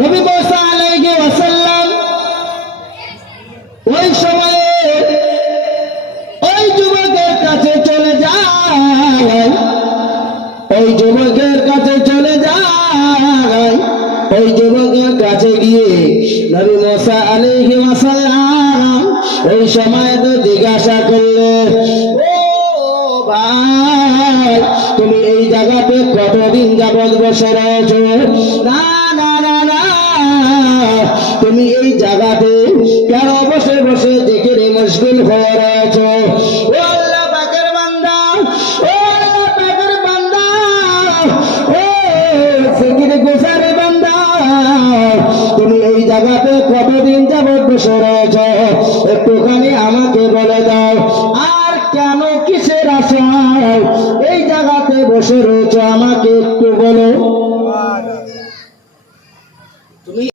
নবী মুসা আলাইহি ওয়াসাল্লাম ওই সময়ে ওই যুবকের কাছে চলে যায়, ওই যুবকের কাছে চলে যায়। ওই যুবকের কাছে গিয়ে নবী মুসা আলাইহি ওয়াসাল্লাম ওই সময় তো জিজ্ঞাসা করলে, ও ভাই, তুমি এই জায়গাতে কতদিন যাবত বসে রয়েছো? না না না না, তুমি এই জায়গাতে কেন বসে বসে জিকিরে মুশকিল হয়ে রয়েছো? ও আল্লাহ পাকের বান্দা, ও আল্লাহ পাকের বান্দা, ও জিকির গুজার বান্দা, তুমি এই জায়গাতে কতদিন যাবত বসে রয়েছো? একটুখানি আমাকে বলে দাও। আর কেন কিসের আশায় এই জায়গাতে বসে রয়েছো আমাকে একটু বলো। তুমি